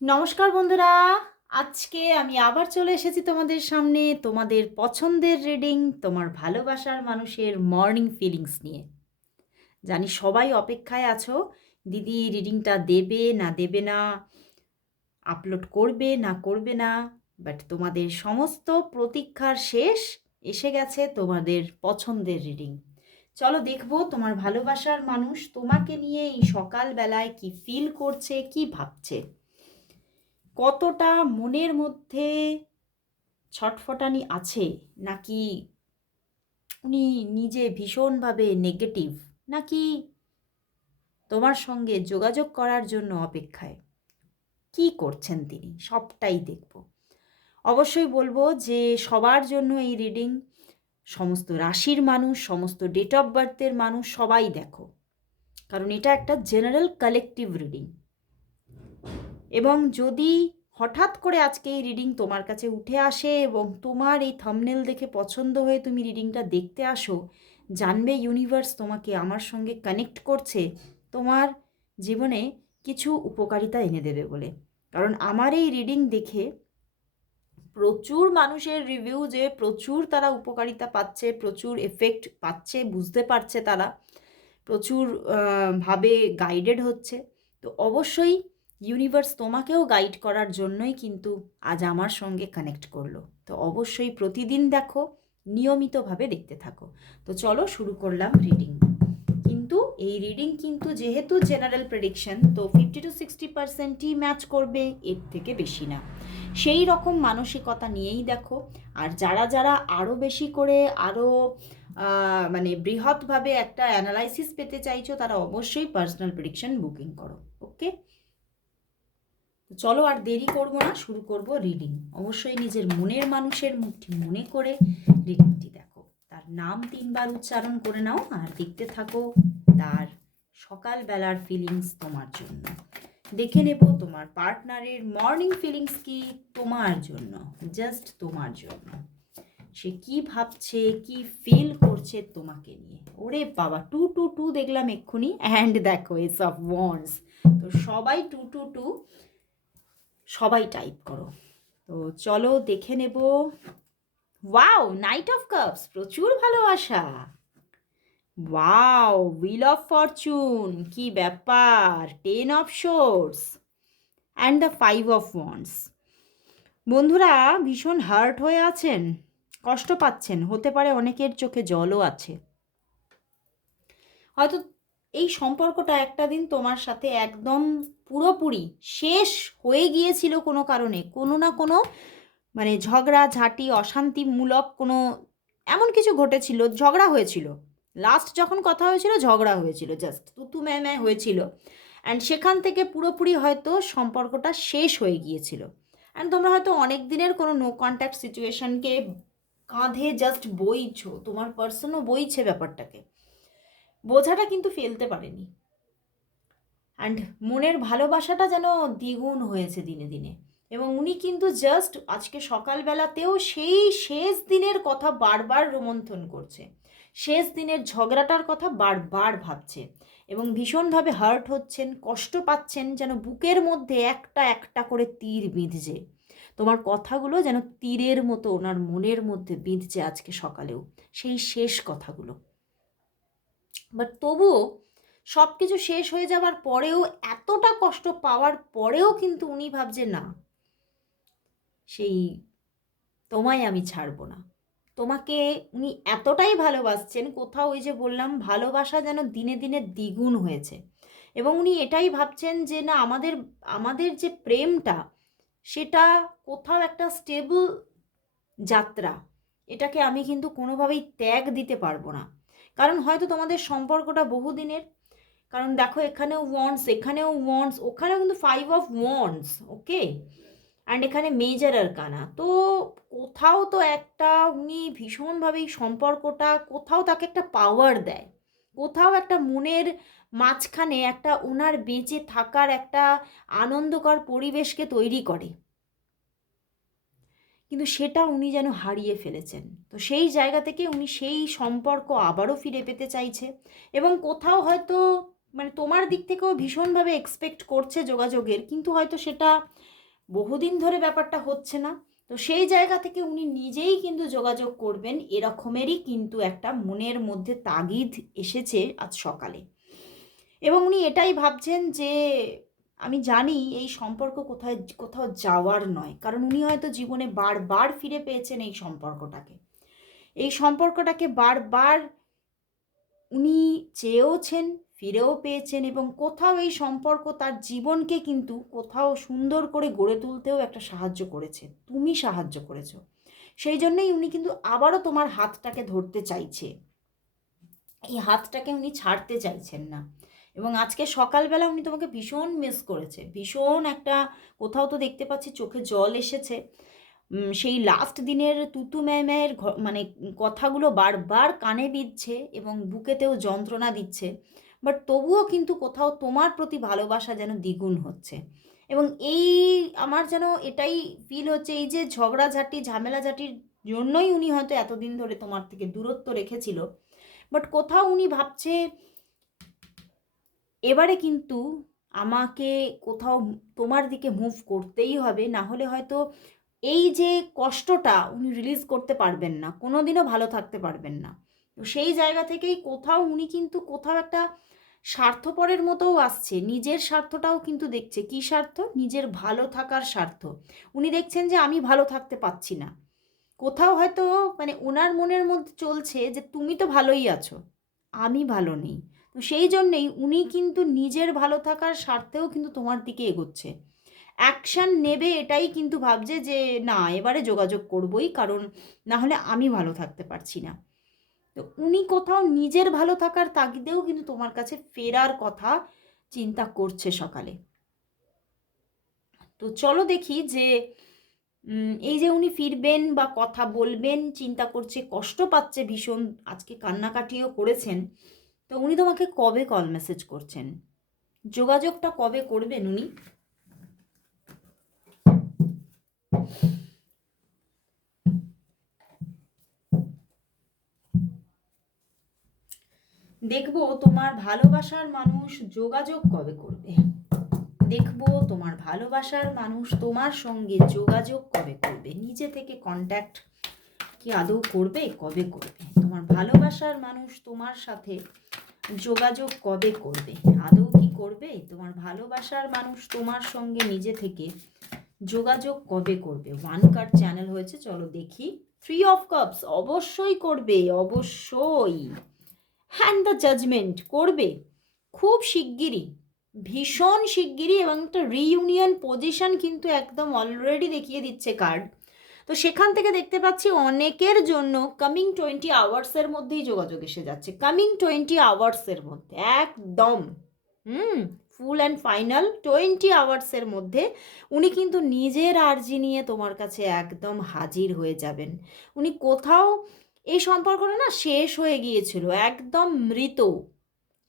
নমস্কার বন্ধুরা, আজকে আমি আবার চলে এসেছি তোমাদের সামনে তোমাদের পছন্দের রিডিং, তোমার ভালোবাসার মানুষের মর্নিং ফিলিংস নিয়ে। জানি সবাই অপেক্ষায় আছো, দিদি রিডিংটা দেবে না দেবে না, আপলোড করবে না করবে না। বাট তোমাদের সমস্ত প্রতীক্ষার শেষ এসে গেছে, তোমাদের পছন্দের রিডিং। চলো দেখবো তোমার ভালোবাসার মানুষ তোমাকে নিয়ে এই সকালবেলায় কি ফিল করছে, কি ভাবছে, কতটা মনের মধ্যে ছটফটানি আছে, নাকি উনি নিজে ভীষণভাবে নেগেটিভ, নাকি তোমার সঙ্গে যোগাযোগ করার জন্য অপেক্ষায়, কি করছেন তিনি, সবটাই দেখব। অবশ্যই বলবো যে সবার জন্য এই রিডিং, সমস্ত রাশির মানুষ, সমস্ত ডেট অফ বার্থের মানুষ সবাই দেখো, কারণ এটা একটা জেনারেল কালেকটিভ রিডিং। এবং যদি হঠাৎ করে আজকে এই রিডিং তোমার কাছে উঠে আসে এবং তোমার এই থাম্বনেল দেখে পছন্দ হয়ে তুমি রিডিংটা দেখতে আসো, জানবে ইউনিভার্স তোমাকে আমার সঙ্গে কানেক্ট করছে, তোমার জীবনে কিছু উপকারিতা এনে দেবে বলে। কারণ আমার এই রিডিং দেখে প্রচুর মানুষের রিভিউ যে প্রচুর তারা উপকারিতা পাচ্ছে, প্রচুর এফেক্ট পাচ্ছে, বুঝতে পারছে তারা, প্রচুর ভাবে গাইডেড হচ্ছে। তো অবশ্যই ইউনিভার্স তোমাকেও গাইড করার জন্যই কিন্তু আজ আমার সঙ্গে কানেক্ট করলো। তো অবশ্যই প্রতিদিন দেখো, নিয়মিতভাবে দেখতে থাকো। তো চলো শুরু করলাম রিডিং। কিন্তু এই রিডিং কিন্তু যেহেতু জেনারেল প্রেডিকশন, তো 50 to 60%ই ম্যাচ করবে, এর থেকে বেশি না। সেই রকম মানসিকতা নিয়েই দেখো। আর যারা যারা আরও বেশি করে, আরও মানে বৃহৎভাবে একটা অ্যানালাইসিস পেতে চাইছো, তারা অবশ্যই পার্সোনাল প্রেডিকশন বুকিং করো। ওকে, চলো আর দেরি করব না, শুরু করব রিডিং। অবশ্যই নিজের মনের মানুষের মুখটি মনে করে রিডিংটি দেখো, তার নাম 3বার উচ্চারণ করে নাও আর দেখতে থাকো তার সকালবেলার ফিলিংস তোমার জন্য। দেখে নেব তোমার পার্টনারের মর্নিং ফিলিংস কি তোমার জন্য, জাস্ট তোমার জন্য। সে কি ভাবছে, কি ফিল করছে তোমাকে নিয়ে। ওরে বাবা, 222 দেখলাম এক্ষুনি, অ্যান্ড দেখো এস অফ ওয়ান্ডস। তো সবাই 222 সবাই টাইপ করো। তো চলো দেখে নেব। ওয়াও, নাইট অফ কাপস, প্রচুর ভালোবাসা। ওয়াও, হুইল অফ ফরচুন, কি ব্যাপার, 10 of shorts and the 5 of wands. বন্ধুরা ভীষণ হার্ট হয়ে আছেন, কষ্ট পাচ্ছেন, হতে পারে অনেকের চোখে জলও আছে। হয়তো এই সম্পর্কটা একটা দিন তোমার সাথে একদম পুরোপুরি শেষ হয়ে গিয়েছিল কোনো কারণে, কোনো না কোনো মানে ঝগড়া ঝাঁটি, অশান্তিমূলক কোনো এমন কিছু ঘটেছিল, ঝগড়া হয়েছিল। লাস্ট যখন কথা হয়েছিল ঝগড়া হয়েছিল, জাস্ট তুতু ম্যায় হয়েছিল। অ্যান্ড সেখান থেকে পুরোপুরি হয়তো সম্পর্কটা শেষ হয়ে গিয়েছিল। অ্যান্ড তোমরা হয়তো অনেক দিনের কোনো নো কন্ট্যাক্ট সিচুয়েশনকে কাঁধে জাস্ট বইছো, তোমার পার্সনও বইছে ব্যাপারটাকে, বোঝাটা কিন্তু ফেলতে পারেনি। অ্যান্ড মনের ভালোবাসাটা যেন দ্বিগুণ হয়েছে দিনে দিনে। এবং উনি কিন্তু জাস্ট আজকে সকালবেলাতেও সেই শেষ দিনের কথা বারবার রোমন্থন করছে, শেষ দিনের ঝগড়াটার কথা বারবার ভাবছে এবং ভীষণভাবে হার্ট হচ্ছেন, কষ্ট পাচ্ছেন, যেন বুকের মধ্যে একটা একটা করে তীর বিঁধছে। তোমার কথাগুলো যেন তীরের মতো ওনার মনের মধ্যে বিঁধছে আজকে সকালেও, সেই শেষ কথাগুলো। বাট তবুও সব কিছু শেষ হয়ে যাওয়ার পরেও, এতটা কষ্ট পাওয়ার পরেও কিন্তু উনি ভাবছে না, সেই তোমায় আমি ছাড়বো না। তোমাকে উনি এতটাই ভালোবাসছেন, কোথাও ওই যে বললাম ভালোবাসা যেন দিনে দিনে দ্বিগুণ হয়েছে। এবং উনি এটাই ভাবছেন যে না, আমাদের আমাদের যে প্রেমটা, সেটা কোথাও একটা স্টেবল যাত্রা, এটাকে আমি কিন্তু কোনোভাবেই ত্যাগ দিতে পারবো না। কারণ হয়তো তোমাদের সম্পর্কটা বহুদিনের, কারণ দেখো এখানেও ওয়ান্টস, এখানেও ওয়ান্টস, ওখানেও কিন্তু 5 অফ ওয়ান্টস। ওকে, অ্যান্ড এখানে মেজর আরকানা। তো কোথাও তো একটা উনি ভীষণভাবে এই সম্পর্কটা, কোথাও তাকে একটা পাওয়ার দেয়, কোথাও একটা মনের মাঝখানে একটা ওনার বেঁচে থাকার একটা আনন্দকর পরিবেশকে তৈরি করে। কিন্তু সেটা উনি যেন হারিয়ে ফেলেছেন। তো সেই জায়গা থেকে উনি সেই সম্পর্ক আবারও ফিরে পেতে চাইছে। এবং কোথাও হয়তো মানে তোমার দিক থেকেও ভীষণভাবে এক্সপেক্ট করছে যোগাযোগের, কিন্তু হয়তো সেটা বহুদিন ধরে ব্যাপারটা হচ্ছে না। তো সেই জায়গা থেকে উনি নিজেই কিন্তু যোগাযোগ করবেন, এরকমেরই কিন্তু একটা মনের মধ্যে তাগিদ এসেছে আজ সকালে। এবং উনি এটাই ভাবছেন যে আমি জানি এই সম্পর্ক কোথাও যাওয়ার নয়, কারণ উনি হয়তো জীবনে বারবার ফিরে পেয়েছেন এই সম্পর্কটাকে। এই সম্পর্কটাকে বারবার উনি চেয়েওছেন, ফিরেও পেয়েছেন, এবং কোথাও এই সম্পর্ক তার জীবনকে কিন্তু কোথাও সুন্দর করে গড়ে তুলতেও একটা সাহায্য করেছে, তুমি সাহায্য করেছো। সেই জন্যই উনি কিন্তু আবারও তোমার হাতটাকে ধরতে চাইছে, এই হাতটাকে উনি ছাড়তে চাইছেন না। এবং আজকে সকালবেলা উনি তোমাকে ভীষণ মিস করেছে, ভীষণ একটা, কোথাও তো দেখতে পাচ্ছি চোখে জল এসেছে। সেই লাস্ট দিনের তুতু ম্যায়ের মানে কথাগুলো বারবার কানে বিঁধছে এবং বুকেতেও যন্ত্রণা দিচ্ছে, বাট তবুও কিন্তু কোথাও তোমার প্রতি ভালোবাসা যেন দ্বিগুণ হচ্ছে। এবং এই আমার যেন এটাই ফিল হচ্ছে, এই যে ঝগড়াঝাটি ঝামেলাঝাটির জন্যই উনি হয়তো এতদিন ধরে তোমার থেকে দূরত্ব রেখেছিল, বাট কোথাও উনি ভাবছে এবারে কিন্তু আমাকে কোথাও তোমার দিকে মুভ করতেই হবে, না হলে হয়তো এই যে কষ্টটা উনি রিলিজ করতে পারবেন না, কোনো দিনও ভালো থাকতে পারবেন না। তো সেই জায়গা থেকেই কোথাও উনি কিন্তু কোথাও একটা স্বার্থপরের মতোও আসছে, নিজের স্বার্থটাও কিন্তু দেখছে। কী স্বার্থ? নিজের ভালো থাকার স্বার্থ। উনি দেখছেন যে আমি ভালো থাকতে পারছি না, কোথাও হয়তো মানে ওনার মনের মধ্যে চলছে যে তুমি তো ভালোই আছো, আমি ভালো নেই। তো সেই জন্যেই উনি কিন্তু নিজের ভালো থাকার স্বার্থেও কিন্তু তোমার দিকে এগোচ্ছে, অ্যাকশান নেবে এটাই কিন্তু ভাবছে যে না এবারে যোগাযোগ করবই, কারণ না হলে আমি ভালো থাকতে পারছি না। তো উনি কোথাও নিজের ভালো থাকার তাগিদেও কিন্তু তোমার কাছে ফেরার কথা চিন্তা করছে সকালে। তো চলো দেখি যে এই যে উনি ফিরবেন বা কথা বলবেন চিন্তা করছে, কষ্ট পাচ্ছে ভীষণ, আজকে কান্নাকাটিও করেছেন। তো উনি তোমাকে কবে কল মেসেজ করছেন, যোগাযোগটা কবে করবেন উনি? দেখবো তোমার ভালোবাসার মানুষ যোগাযোগ কবে করবে, দেখবো তোমার ভালোবাসার মানুষ তোমার সঙ্গে যোগাযোগ কবে করবে, নিজে থেকে কন্ট্যাক্ট কি আদৌ করবে, কবে করবে? তোমার ভালোবাসার মানুষ তোমার সাথে যোগাযোগ কবে করবে, আদৌ কি করবে? তোমার ভালোবাসার মানুষ তোমার সঙ্গে নিজে থেকে যোগাযোগ কবে করবে? ওয়ান কার্ড চ্যানেল হয়েছে, চলো দেখি। 3 অফ কাপস, অবশ্যই করবে, অবশ্যই। হ্যান্ড দ্য জাজমেন্ট, করবে খুব শিগগিরই, ভীষণ শিগগিরই, এবং একটা রিইউনিয়ন পজিশন কিন্তু একদম অলরেডি দেখিয়ে দিচ্ছে কার্ড। তো সেখান থেকে দেখতে পাচ্ছি অনেকের জন্য কামিং 20 আওয়ার্সের মধ্যেই যোগাযোগ এসে যাচ্ছে, কামিং 20 আওয়ার্সের মধ্যে একদম। ফুল অ্যান্ড ফাইনাল 20 আওয়ার্সের মধ্যে উনি কিন্তু নিজের আর্জি নিয়ে তোমার কাছে একদম হাজির হয়ে যাবেন। উনি কোথাও এই সম্পর্কটা না শেষ হয়ে গিয়েছিল, একদম মৃত,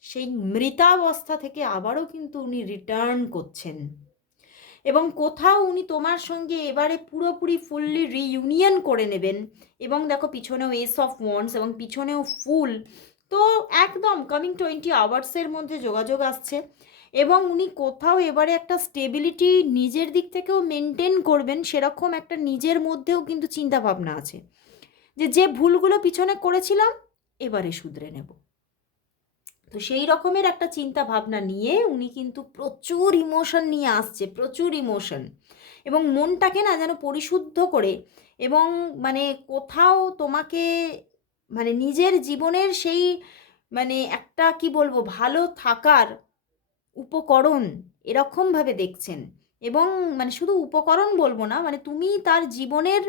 সেই মৃতাবস্থা থেকে আবারও কিন্তু উনি রিটার্ন করছেন, এবং কোথাও উনি তোমার সঙ্গে এবারে পুরোপুরি ফুললি রিইউনিয়ন করে নেবেন। এবং দেখো পিছনেও এস অফ ওয়ান্ডস এবং পিছনেও ফুল। তো একদম কামিং 20 আওয়ার্সের মধ্যে যোগাযোগ আসছে, এবং উনি কোথাও এবারে একটা স্টেবিলিটি নিজের দিক থেকেও মেনটেন করবেন, সেরকম একটা নিজের মধ্যেও কিন্তু চিন্তা ভাবনা আছে যে যে ভুলগুলো পিছনে করেছিলাম এবারে শুধরে নেব। তো সেই রকমের একটা চিন্তা ভাবনা নিয়ে উনি কিন্তু প্রচুর ইমোশন নিয়ে আসছে, প্রচুর ইমোশন, এবং মনটাকে না যেন পরিশুদ্ধ করে, এবং মানে কোথাও তোমাকে মানে নিজের জীবনের সেই মানে একটা কি বলবো ভালো থাকার উপকরণ এরকমভাবে দেখছেন। এবং মানে শুধু উপকরণ বলবো না, মানে তুমি তার জীবনের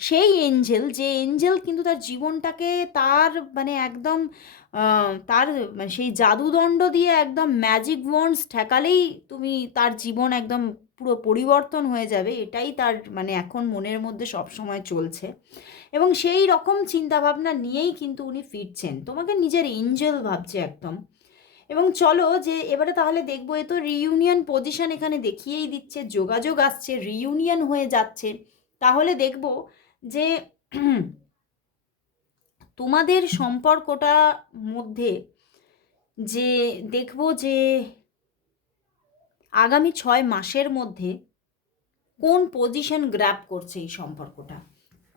সেই এঞ্জেল, যে এঞ্জেল কিন্তু তার জীবনটাকে তার মানে একদম তার মানে সেই জাদুদণ্ড দিয়ে একদম ম্যাজিক ওয়ান্ডস ঠেকালেই তুমি তার জীবন একদম পুরো পরিবর্তন হয়ে যাবে, এটাই তার মানে এখন মনের মধ্যে সব সময় চলছে। এবং সেই রকম চিন্তাভাবনা নিয়েই কিন্তু উনি ফিরছেন, তোমাকে নিজের এঞ্জেল ভাবছে একদম। এবং চলো যে এবারে তাহলে দেখবো, এ তো রিইউনিয়ন পজিশন এখানে দেখিয়েই দিচ্ছে, যোগাযোগ আসছে, রিইউনিয়ন হয়ে যাচ্ছে। তাহলে দেখবো যে তোমাদের সম্পর্কটা মধ্যে যে দেখব যে আগামী 6 মাসের মধ্যে কোন পজিশন গ্র্যাব করছে এই সম্পর্কটা।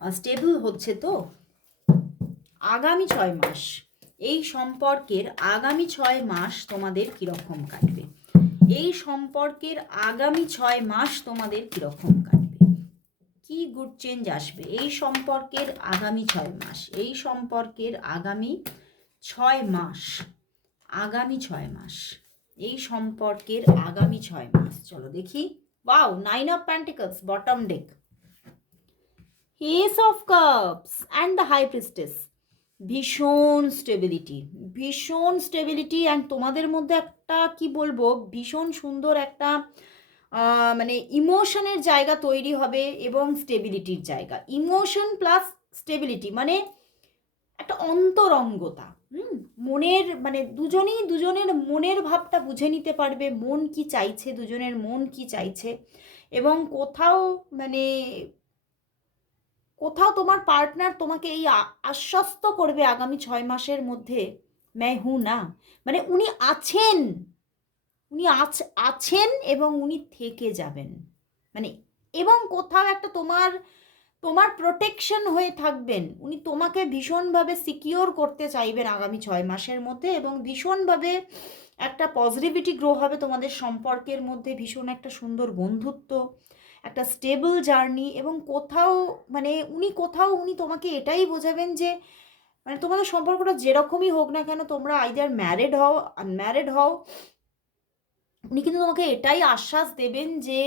স্টেবল হচ্ছে তো? আগামী 6 মাস এই সম্পর্কের আগামী 6 মাস তোমাদের কীরকম কাটবে, এই সম্পর্কের আগামী 6 মাস তোমাদের কীরকম কাটবে, কি গুড চেঞ্জ আসবে এই সম্পর্কের আগামী 6 মাস, এই সম্পর্কের আগামী 6 মাস, আগামী 6 মাস, এই সম্পর্কের আগামী 6 মাস। চলো দেখি। Wow, 9 of pentacles bottom deck, ace of cups and the high priestess. ভীষণ স্টেবিলিটি, ভীষণ স্টেবিলিটি। অ্যান্ড তোমাদের মধ্যে একটা কি বলবো, ভীষণ সুন্দর একটা মানে ইমোশনের জায়গা তৈরি হবে এবং স্টেবিলিটির জায়গা। ইমোশন প্লাস স্টেবিলিটি মানে একটা অন্তরঙ্গতা। মনের মানে দুজনেই দুজনের মনের ভাবটা বুঝে নিতে পারবে, মন কি চাইছে, দুজনের মন কি চাইছে। এবং কোথাও মানে কোথাও তোমার পার্টনার তোমাকে এই আশ্বস্ত করবে আগামী 6 মাসের মধ্যে, मैं हूं না, মানে উনি আছেন, উনি আছেন এবং উনি থেকে যাবেন। মানে এবং কোথাও একটা তোমার তোমার প্রোটেকশন হয়ে থাকবেন। উনি তোমাকে ভীষণভাবে সিকিওর করতে চাইবেন আগামী 6 মাসের মধ্যে এবং ভীষণভাবে একটা পজিটিভিটি গ্রো হবে তোমাদের সম্পর্কের মধ্যে, ভীষণ একটা সুন্দর বন্ধুত্ব, একটা স্টেবল জার্নি। এবং কোথাও মানে উনি তোমাকে এটাই বোঝাবেন যে মানে তোমাদের সম্পর্কটা যেরকমই হোক না কেন, তোমরা আইদার ম্যারিড হও আনম্যারিড হও, উনি কিন্তু তোমাকে এটাই আশ্বাস দেবেন যে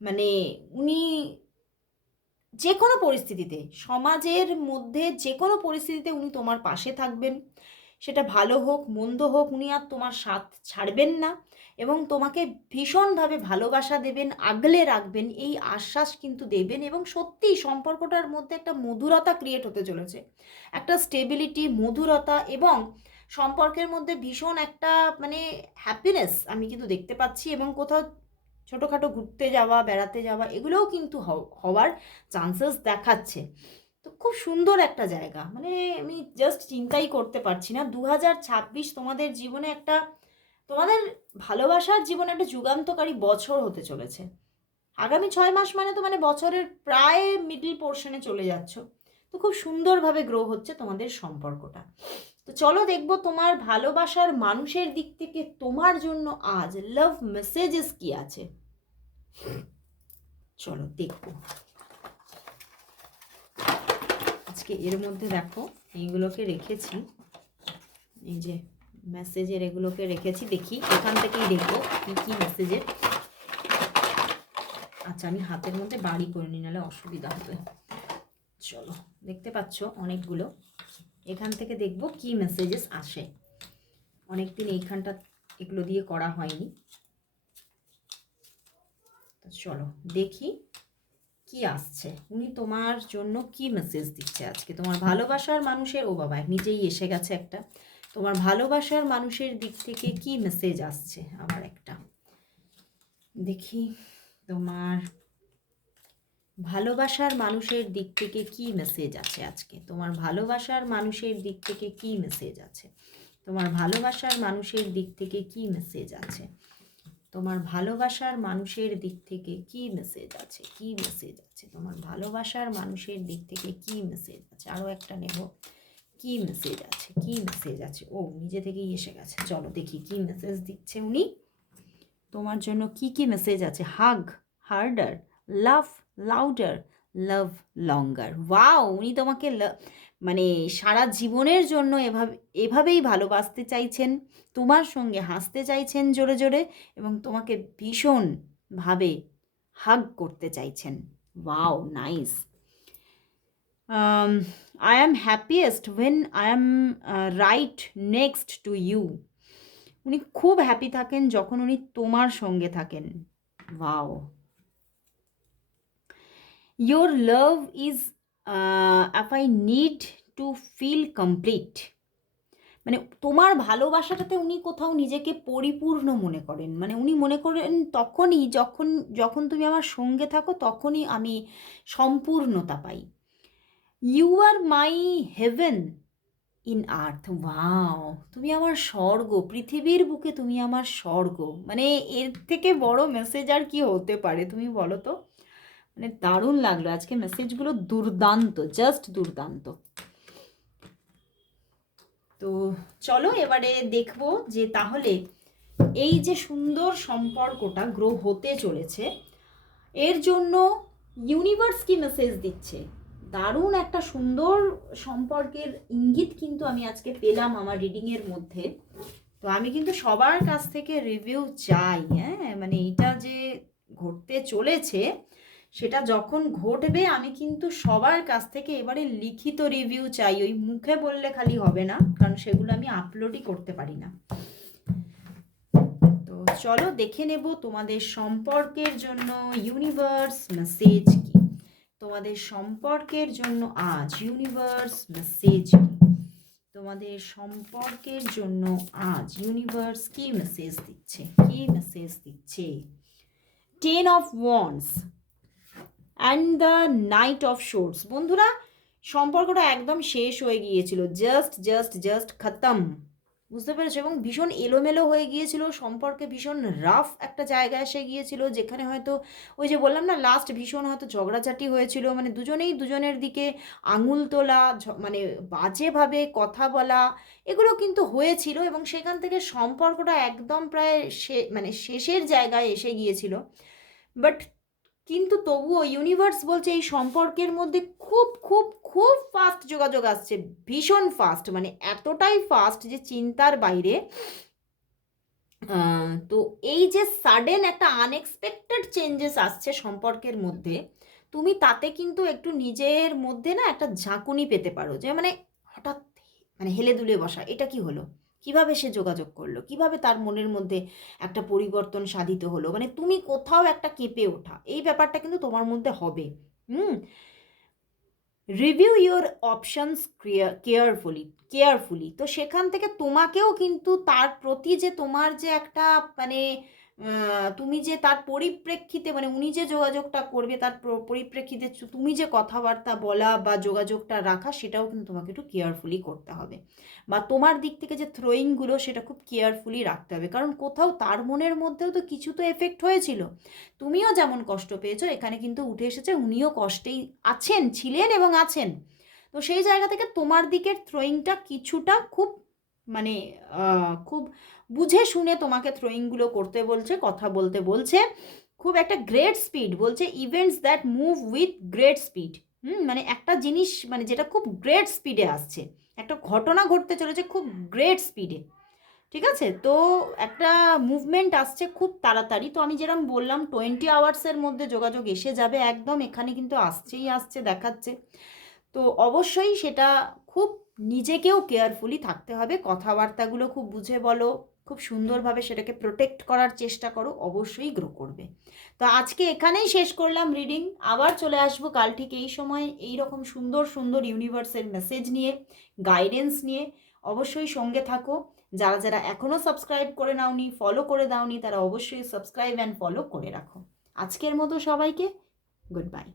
মানে উনি যে কোনো পরিস্থিতিতে, সমাজের মধ্যে যে কোনো পরিস্থিতিতে উনি তোমার পাশে থাকবেন। সেটা ভালো হোক মন্দ হোক, উনি আর তোমার সাথ ছাড়বেন না এবং তোমাকে ভীষণভাবে ভালোবাসা দেবেন, আগলে রাখবেন, এই আশ্বাস কিন্তু দেবেন। এবং সত্যিই সম্পর্কটার মধ্যে একটা মধুরতা ক্রিয়েট হতে চলেছে, একটা স্টেবিলিটি, মধুরতা এবং সম্পর্কের মধ্যে ভীষণ একটা মানে হ্যাপিনেস আমি কিন্তু দেখতে পাচ্ছি। এবং কোথাও ছোটোখাটো ঘুরতে যাওয়া, বেড়াতে যাওয়া, এগুলোও কিন্তু হওয়ার চান্সেস দেখাচ্ছে। তো খুব সুন্দর একটা জায়গা, মানে আমি জাস্ট চিন্তাই করতে পারছি না। 2026 তোমাদের জীবনে একটা, তোমাদের ভালোবাসার জীবনে একটা যুগান্তকারী বছর হতে চলেছে। আগামী 6 মাস মানে তো মানে বছরের প্রায় মিডল পোর্শনে চলে যাচ্ছ। তো খুব সুন্দরভাবে গ্রো হচ্ছে তোমাদের সম্পর্কটা। তো চলো দেখবো তোমার ভালোবাসার মানুষের দিক থেকে তোমার জন্য আজ লাভ মেসেজেস কি আছে। চলো দেখবো আজকে এর মধ্যে। দেখো এইগুলোকে রেখেছি, এই যে মেসেজের এগুলোকে রেখেছি, দেখি এখান থেকেই দেখবো কি কি মেসেজের। আচ্ছা আমি হাতের মধ্যে বাড়ি করে নিই, নাহলে অসুবিধা হবে। চলো দেখতে পাচ্ছ অনেকগুলো, এখান থেকে দেখবো কি মেসেজেস আসে। অনেকদিন এইখানটা এগুলো দিয়ে করা হয়নি, তো চলো দেখি কি আসছে। উনি তোমার জন্য কি মেসেজ দিচ্ছে আজকে তোমার ভালোবাসার মানুষের। ও বাবা নিজেই এসে গেছে একটা। তোমার ভালোবাসার মানুষের দিক থেকে কি মেসেজ আসছে, আবার একটা দেখি। তোমার ভালোবাসার মানুষের দিক থেকে কি মেসেজ আছে আজকে, তোমার ভালোবাসার মানুষের দিক থেকে কি মেসেজ আছে, তোমার ভালোবাসার মানুষের দিক থেকে কি মেসেজ আছে, তোমার ভালোবাসার মানুষের দিক থেকে কি মেসেজ আছে, কি মেসেজ আছে তোমার ভালোবাসার মানুষের দিক থেকে কি মেসেজ আছে। আরও একটা নেব, কি মেসেজ আছে, কি মেসেজ আছে। ও নিজে থেকেই এসে গেছে। চলো দেখি কি মেসেজ দিচ্ছে উনি তোমার জন্য, কি কি মেসেজ আছে। হাগ হার্ডার, লাভ লাউডার, লাভ লঙ্গার। ওয়াও, উনি তোমাকে মানে সারা জীবনের জন্য এভাবেই ভালোবাসতে চাইছেন, তোমার সঙ্গে হাসতে চাইছেন জোরে জোরে এবং তোমাকে ভীষণভাবে হাগ করতে চাইছেন। Wow nice. I am happiest when I am right next to you. উনি খুব হ্যাপি থাকেন যখন উনি তোমার সঙ্গে থাকেন। Wow. Your love is if I need to feel complete. মানে তোমার ভালোবাসাটাতে উনি কোথাও নিজেকে পরিপূর্ণ মনে করেন। মানে উনি মনে করেন তখনই যখন যখন তুমি আমার সঙ্গে থাকো, তখনই আমি সম্পূর্ণতা পাই। You are my heaven in earth, wow, তুমি আমার স্বর্গ, পৃথিবীর বুকে তুমি আমার স্বর্গ। মানে এর থেকে বড় মেসেজ আর কি হতে পারে তুমি বলো তো। মানে দারুণ লাগলো আজকে মেসেজগুলো, দুর্দান্ত, জাস্ট দুর্দান্ত। তো চলো এবারে দেখবো যে তাহলে এই যে সুন্দর সম্পর্কটা গ্রো হতে চলেছে, এর জন্য ইউনিভার্স কি মেসেজ দিচ্ছে। দারুণ একটা সুন্দর সম্পর্কের ইঙ্গিত কিন্তু আমি আজকে পেলাম আমার রিডিংয়ের মধ্যে। তো আমি কিন্তু সবার কাছ থেকে রিভিউ চাই, হ্যাঁ, মানে এটা যে ঘটতে চলেছে সেটা যখন ঘটবে আমি কিন্তু সবার কাছ থেকে এবারে লিখিত রিভিউ চাই। ওই মুখে বললে খালি হবে না, কারণ সেগুলো আমি আপলোডই করতে পারি না। তো চলো দেখে নেব তোমাদের সম্পর্কের জন্য ইউনিভার্স মেসেজ কি। তোমাদের সম্পর্কের জন্য আজ ইউনিভার্স মেসেজ কি। তোমাদের সম্পর্কের জন্য আজ ইউনিভার্স কি মেসেজ দিচ্ছে, কি মেসেজ দিচ্ছে। 10 of wands and the night of shorts. বন্ধুরা, সম্পর্কটা একদম শেষ হয়ে গিয়েছিল, জাস্ট খতম, বুঝতে পেরেছো? এবং ভীষণ এলোমেলো হয়ে গিয়েছিল, সম্পর্কে ভীষণ রাফ একটা জায়গায় এসে গিয়েছিল, যেখানে হয়তো ওই যে বললাম না লাস্ট ভীষণ হয়তো ঝগড়াঝাটি হয়েছিল, মানে দুজনেই দুজনের দিকে আঙুল তোলা, মানে বাজেভাবে কথা বলা, এগুলো কিন্তু হয়েছিল। এবং সেখান থেকে সম্পর্কটা একদম প্রায় মানে শেষের জায়গায় এসে গিয়েছিল। বাট কিন্তু তবুও ইউনিভার্স বলছে এই সম্পর্কের মধ্যে খুব খুব খুব ফাস্ট যোগাযোগ আসছে, ভীষণ ফাস্ট, মানে এতটাই ফাস্ট যে চিন্তার বাইরে। তো এই যে সাডেন একটা আনএক্সপেক্টেড চেঞ্জেস আসছে সম্পর্কের মধ্যে, তুমি তাতে কিন্তু একটু নিজের মধ্যে না একটা ঝাঁকুনি পেতে পারো, যে মানে হঠাৎ মানে হেলে দুলে বসা, এটা কি হলো, কিভাবে সে যোগাযোগ করলো, কিভাবে তার মনের মধ্যে একটা পরিবর্তন সাধিত হলো, মানে তুমি কোথাও একটা কেঁপে ওঠা, এই ব্যাপারটা কিন্তু তোমার মধ্যে হবে। Review your options carefully. তো সেখান থেকে তোমাকেও কিন্তু তার প্রতি যে তোমার যে একটা মানে তুমি যে তার পরিপ্রেক্ষিতে, মানে উনি যে যোগাযোগটা করবে তার পরিপ্রেক্ষিতে তুমি যে কথাবার্তা বলা বা যোগাযোগটা রাখা, সেটাও কিন্তু তোমাকে একটু কেয়ারফুলি করতে হবে। বা তোমার দিক থেকে যে থ্রোয়িংগুলো সেটা খুব কেয়ারফুলি রাখতে হবে, কারণ কোথাও তার মনের মধ্যেও তো কিছু তো এফেক্ট হয়েছিল। তুমিও যেমন কষ্ট পেয়েছো, এখানে কিন্তু উঠে এসেছে উনিও কষ্টেই আছেন, ছিলেন এবং আছেন। তো সেই জায়গা থেকে তোমার দিকের থ্রোয়িংটা কিছুটা খুব মানে খুব বুঝে শুনে তোমাকে থ্রোয়িংগুলো করতে বলছে, কথা বলতে বলছে। খুব একটা গ্রেট স্পিড বলছে, events that move with great speed. মানে একটা জিনিস মানে যেটা খুব গ্রেট স্পিডে আসছে, একটা ঘটনা ঘটতে চলেছে খুব গ্রেট স্পিডে, ঠিক আছে? তো একটা মুভমেন্ট আসছে খুব তাড়াতাড়ি। তো আমি যেরকম বললাম 20 আওয়ার্সের মধ্যে যোগাযোগ এসে যাবে একদম, এখানে কিন্তু আসছে দেখাচ্ছে। তো অবশ্যই সেটা খুব নিজেকেও কেয়ারফুলি থাকতে হবে, কথাবার্তাগুলো খুব বুঝে বলো, খুব সুন্দরভাবে সেটাকে প্রোটেক্ট করার চেষ্টা করো, অবশ্যই গ্রো করবে। তো আজকে এখানেই শেষ করলাম রিডিং, আবার চলে আসবো কাল ঠিক এই সময় এই রকম সুন্দর সুন্দর ইউনিভার্সের মেসেজ নিয়ে, গাইডেন্স নিয়ে। অবশ্যই সঙ্গে থাকো। যারা যারা এখনও সাবস্ক্রাইব করে নাওনি, ফলো করে দাওনি, তারা অবশ্যই সাবস্ক্রাইব অ্যান্ড ফলো করে রাখো। আজকের মতো সবাইকে গুড বাই।